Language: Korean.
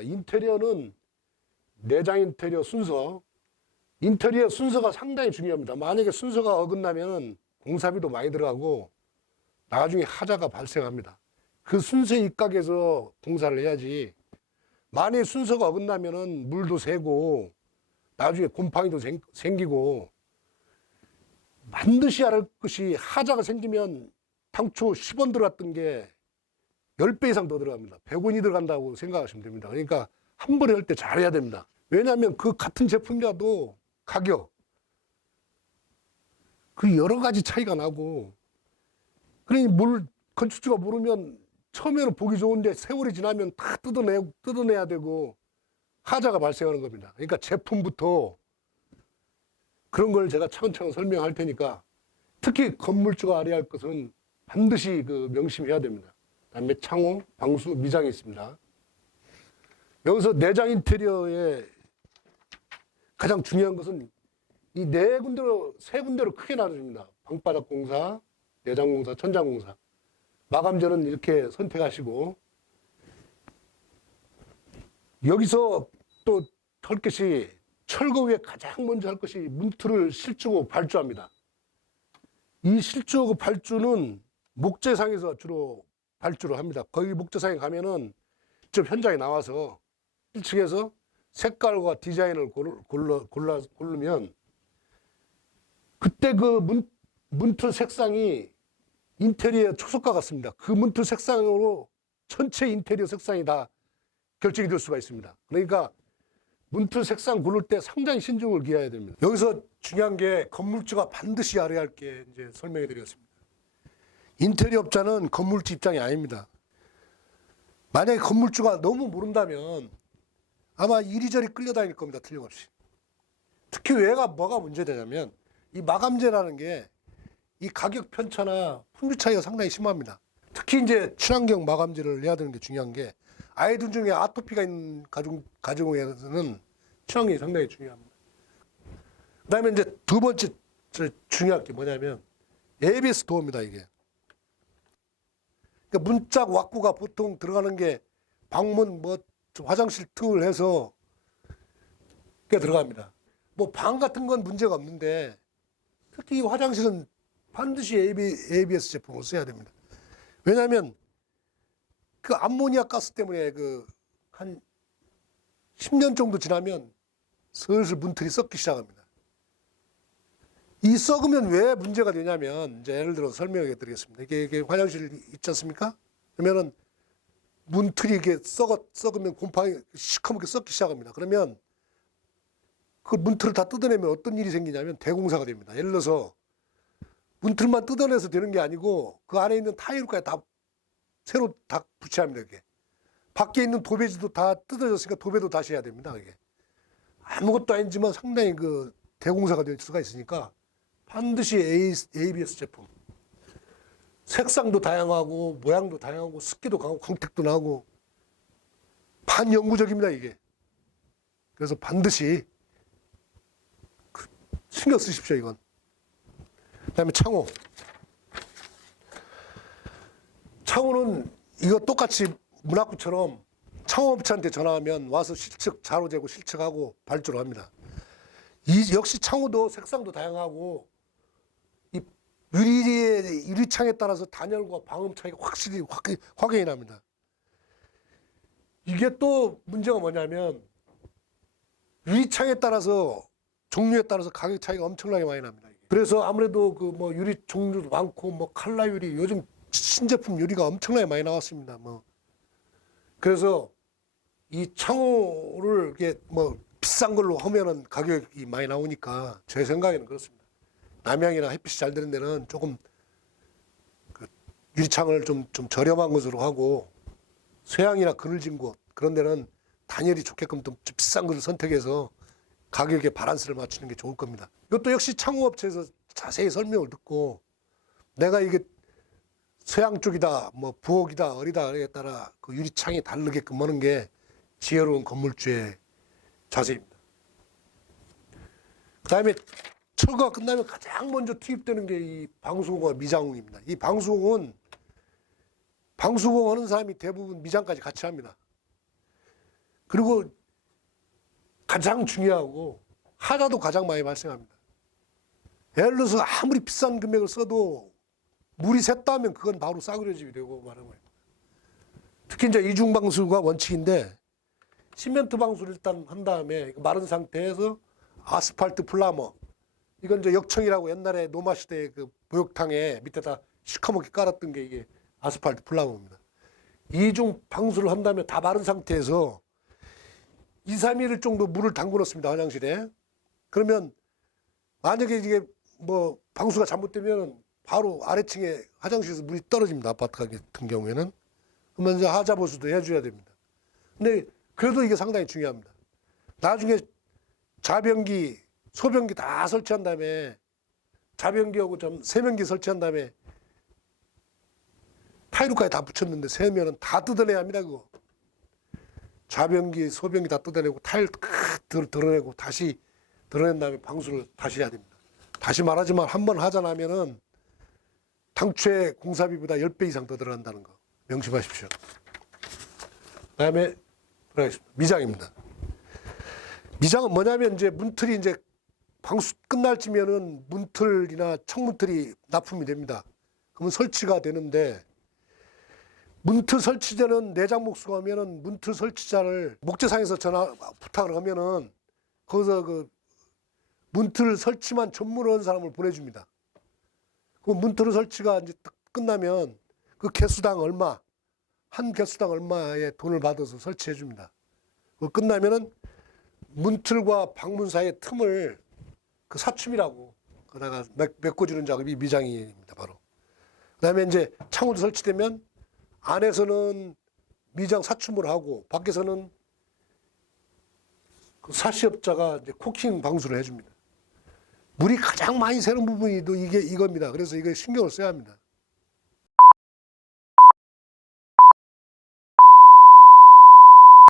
인테리어는 내장 인테리어 순서, 인테리어 순서가 상당히 중요합니다. 만약에 순서가 어긋나면 공사비도 많이 들어가고 나중에 하자가 발생합니다. 그 순서에 입각해서 공사를 해야지, 만약에 순서가 어긋나면 물도 새고 나중에 곰팡이도 생기고, 반드시 알 것이 하자가 생기면 당초 10원 들어갔던 게 10배 이상 더 들어갑니다. 100원이 들어간다고 생각하시면 됩니다. 그러니까 한 번에 할 때 잘해야 됩니다. 왜냐하면 그 같은 제품이라도 가격, 그 여러 가지 차이가 나고, 그러니 건축주가 모르면 처음에는 보기 좋은데 세월이 지나면 다 뜯어내야 되고 하자가 발생하는 겁니다. 그러니까 제품부터 그런 걸 제가 차근차근 설명할 테니까, 특히 건물주가 알아야 할 것은 반드시 명심해야 됩니다. 그다음에 창호, 방수, 미장이 있습니다. 여기서 내장 인테리어의 가장 중요한 것은 이 세 군데로 크게 나눠집니다. 방바닥 공사, 내장 공사, 천장 공사. 마감재는 이렇게 선택하시고, 여기서 또 할 것이, 철거 후에 가장 먼저 할 것이 문틀을 실주고 발주합니다. 이 실주하고 발주는 목재상에서 주로 발주를 합니다. 거기 목재상에 가면은 직접 현장에 나와서 1층에서 색깔과 디자인을 고르면, 그때 그 문틀 색상이 인테리어 초석과 같습니다. 그 문틀 색상으로 전체 인테리어 색상이 다 결정이 될 수가 있습니다. 그러니까 문틀 색상 고를 때 상당히 신중을 기해야 됩니다. 여기서 중요한 게 건물주가 반드시 알아야 할 게 이제 설명해 드렸습니다. 인테리어 업자는 건물주 입장이 아닙니다. 만약에 건물주가 너무 모른다면 아마 이리저리 끌려다닐 겁니다. 틀림없이. 특히 뭐가 문제되냐면, 이 마감재라는 게 이 가격 편차나 품질 차이가 상당히 심합니다. 특히 이제 친환경 마감재를 해야 되는 게 중요한 게, 아이들 중에 아토피가 있는 가정에서는 친환경이 상당히 중요합니다. 그 다음에 이제 두 번째 중요한 게 뭐냐면 ABS 도어입니다. 이게. 그러니까 문짝 왁구가 보통 들어가는 게 방문, 화장실 틈을 해서 꽤 들어갑니다. 방 같은 건 문제가 없는데, 특히 이 화장실은 반드시 ABS 제품을 써야 됩니다. 왜냐하면 그 암모니아 가스 때문에 한 10년 정도 지나면 슬슬 문틀이 썩기 시작합니다. 이 썩으면 왜 문제가 되냐면, 이제 예를 들어서 설명해 드리겠습니다. 이게 화장실 있지 않습니까? 그러면은 문틀이 이게 썩으면 곰팡이 시커멓게 썩기 시작합니다. 그러면 그 문틀을 다 뜯어내면 어떤 일이 생기냐면 대공사가 됩니다. 예를 들어서 문틀만 뜯어내서 되는 게 아니고 그 안에 있는 타일까지 다 새로 다 붙여야 합니다. 이게 밖에 있는 도배지도 다 뜯어졌으니까 도배도 다시 해야 됩니다. 이게 아무것도 아니지만 상당히 대공사가 될 수가 있으니까 반드시 ABS 제품. 색상도 다양하고 모양도 다양하고 습기도 강하고 광택도 나고 반영구적입니다. 이게. 그래서 반드시 신경 쓰십시오. 이건. 그다음에 창호. 창호는 이거 똑같이 문학구처럼 창호업체한테 전화하면 와서 실측, 자로 재고 실측하고 발주를 합니다. 역시 창호도 색상도 다양하고 이 유리창에 따라서 단열과 방음 차이가 확실히 확연히 납니다. 이게 또 문제가 뭐냐면, 유리창에 따라서, 종류에 따라서 가격 차이가 엄청나게 많이 납니다. 그래서 아무래도 유리 종류도 많고 칼라 유리, 요즘 신제품 유리가 엄청나게 많이 나왔습니다. 그래서 이 창호를 이게 비싼 걸로 하면은 가격이 많이 나오니까 제 생각에는 그렇습니다. 남향이나 햇빛이 잘 되는 데는 조금 유리창을 좀 저렴한 것으로 하고, 서양이나 그늘진 곳 그런 데는 단열이 좋게끔 좀 비싼 것을 선택해서 가격에 바란스를 맞추는 게 좋을 겁니다. 이것도 역시 창호업체에서 자세히 설명을 듣고, 내가 이게 서양 쪽이다, 부엌이다, 어리다에 따라 그 유리창이 다르게끔 하는 게 지혜로운 건물주의 자세입니다. 그 다음에 철거가 끝나면 가장 먼저 투입되는 게 이 방수공과 미장입니다. 이 방수공은 방수공 하는 사람이 대부분 미장까지 같이 합니다. 그리고 가장 중요하고 하자도 가장 많이 발생합니다. 예를 들어서 아무리 비싼 금액을 써도 물이 샜다 하면 그건 바로 싸구려집이 되고 말하는 거예요. 특히 이제 이중방수가 원칙인데 시멘트 방수를 일단 한 다음에 마른 상태에서 아스팔트 플라머, 이건 이제 역청이라고 옛날에 노마 시대에 그 목욕탕에 밑에다 시커멓게 깔았던 게 이게 아스팔트 플라머입니다. 이중 방수를 한 다음에 다 마른 상태에서 2, 3일 정도 물을 담궈 놓습니다. 화장실에. 그러면 만약에 이게 뭐 방수가 잘못되면 바로 아래층에 화장실에서 물이 떨어집니다. 아파트 같은 경우에는. 그러면 이제 하자 보수도 해줘야 됩니다. 근데 그래도 이게 상당히 중요합니다. 나중에 자변기, 소변기 다 설치한 다음에 자변기하고 좀 세면기 설치한 다음에 타일루까지 다 붙였는데 세면은 다 뜯어내야 합니다. 그거. 자변기, 소변기 다 뜯어내고 타일 드러내고 다시 드러낸 다음에 방수를 다시 해야 됩니다. 다시 말하지만 한 번 하자 나면은 당초에 공사비보다 10배 이상 더 들어간다는 거 명심하십시오. 그다음에 미장입니다. 미장은 뭐냐면 이제 문틀이 이제 방수 끝날 쯤이면은 문틀이나 청문틀이 납품이 됩니다. 그러면 설치가 되는데 문틀 설치자는 내장 목수가 하면은 문틀 설치자를 목재상에서 전화 부탁을 하면은 거기서 그 문틀 설치만 전문으로 한 사람을 보내줍니다. 그 문틀 설치가 이제 딱 끝나면 그 개수당 얼마, 한 개수당 얼마의 돈을 받아서 설치해 줍니다. 그 끝나면은 문틀과 방문 사이의 틈을 그 사춤이라고 그다가 메꿔주는 작업이 미장입니다. 바로. 그다음에 이제 창호도 설치되면 안에서는 미장 사춤을 하고 밖에서는 그 사시업자가 이제 코킹 방수를 해줍니다. 물이 가장 많이 새는 부분이 또 이게 이겁니다. 그래서 이거 신경을 써야 합니다.